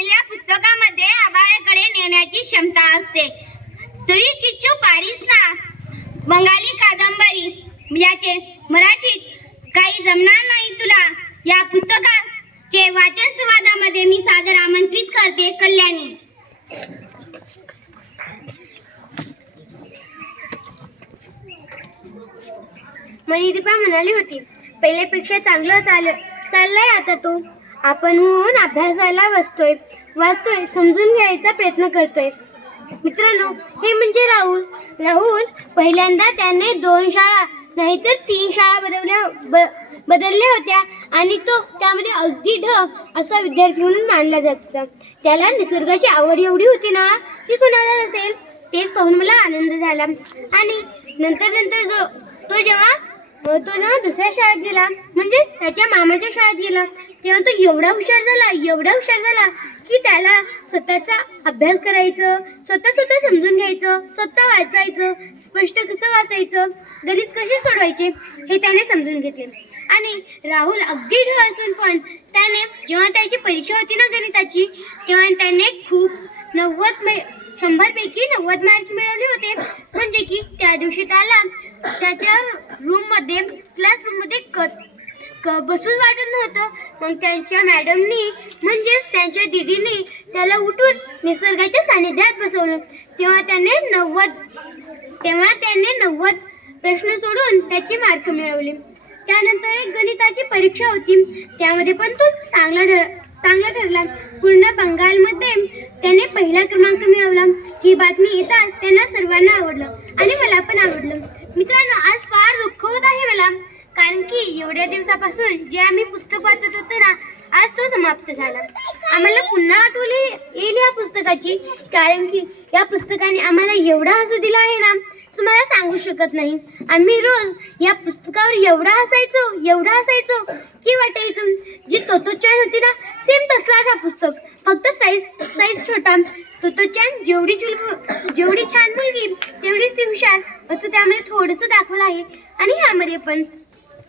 वाचलेल्या पुस्तकामध्ये आभाळाकडे नेण्याची क्षमता असते. तुई किच्चू पारिस ना? बंगाली कादंबरी. याचे मराठीत काही जमणार नाही तुला. या पुस्तकाचे वाचन संवादामध्ये मी सादर आमंत्रित करते कल्याणी. मणिदीपा म्हणाली होती पहिल्यापेक्षा चांगलं चाल चाललंय आता तो. आपण होऊन अभ्यासाला बसतोय वाचतोय समजून घ्यायचा प्रयत्न करतोय. मित्रांनो हे म्हणजे राहुल. राहुल पहिल्यांदा त्याने दोन शाळा नाहीतर तीन शाळा बदलल्या ब बदलल्या होत्या आणि तो त्यामध्ये अगदी ढ असा विद्यार्थी म्हणून मानला जात होता. त्याला निसर्गाची आवड एवढी होती ना की कुणाला नसेल तेच पाहून मला आनंद झाला. आणि नंतर नंतर जो तो जेव्हा तो जेव्हा दुसऱ्या शाळेत गेला म्हणजे त्याच्या मामाच्या शाळेत गेला तेव्हा तो एवढा हुशार झाला एवढा हुशार झाला की त्याला स्वतःचा अभ्यास करायचं स्वतः स्वतः समजून घ्यायचं स्वतः वाचायचं स्पष्ट कसं वाचायचं गणित कसे सोडवायचे हे त्याने समजून घेतले. आणि राहुल अगदी ढ असून पण त्याने जेव्हा त्याची परीक्षा होती ना गणिताची तेव्हा त्याने खूप नव्वद शंभर पैकी नव्वद मार्क मिळवले होते. म्हणजे की त्या दिवशी त्याला त्याच्या रूममध्ये क्लासरूममध्ये क क बसून वाटत नव्हतं. मग त्यांच्या मॅडमनी म्हणजेच त्यांच्या दिदीने त्याला उठून निसर्गाच्या सानिध्यात बसवलं. तेव्हा त्याने नव्वद तेव्हा त्याने नव्वद प्रश्न सोडून त्याचे मार्क मिळवले. त्यानंतर एक गणिताची परीक्षा होती. त्यामध्ये पण तो चांगला ठर चांगला ठरला. पूर्ण बंगालमध्ये त्याने पहिला क्रमांक मिळवला. ही बातमी येताच त्यांना सर्वांना आवडलं आणि मला पण आवडलं. मित्रांनो आज फार दुःख होत आहे मला कारण एवढ्या दिवसापासून जे आम्ही पुस्तक वाचत होतो ना आज तो समाप्त झाला. आम्हाला पुन्हा आठवली येईल या पुस्तकाची कारण की या पुस्तकाने आम्हाला एवढा हसू दिला आहे ना तुम्हाला सांगू शकत नाही. आम्ही रोज या पुस्तकावर एवढा हसायचो एवढा हसायचो की वाटायचं जी तोतोचान होती ना सेम तसलाच हा पुस्तक. फक्त साईज साईज छोटा. तोतोचान जेवढी चुल जेवढी छान मुलगी तेवढीच ती हुशार असं त्यामध्ये थोडंसं दाखवलं आहे. आणि ह्यामध्ये पण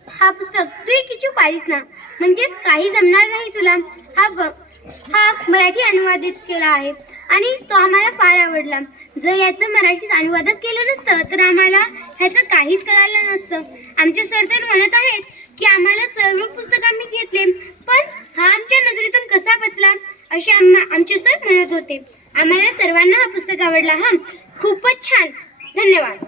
हा पुस्तक तू किचू पाहिस ना? म्हणजेच काही जमणार नाही तुला. हा हा मराठी अनुवादित केला आहे आणि तो आम्हाला फार आवडला. जर याचं मराठीत अनुवादच केलं नसतं तर आम्हाला ह्याचं काहीच कळालं नसतं. आमचे सर तर म्हणत आहेत की आम्हाला सर्व पुस्तक आम्ही घेतले पण हा आमच्या नजरेतून कसा बचला असे आम्हा आमचे सर म्हणत होते. आम्हाला सर्वांना हा पुस्तक आवडला हा. खूपच छान. धन्यवाद.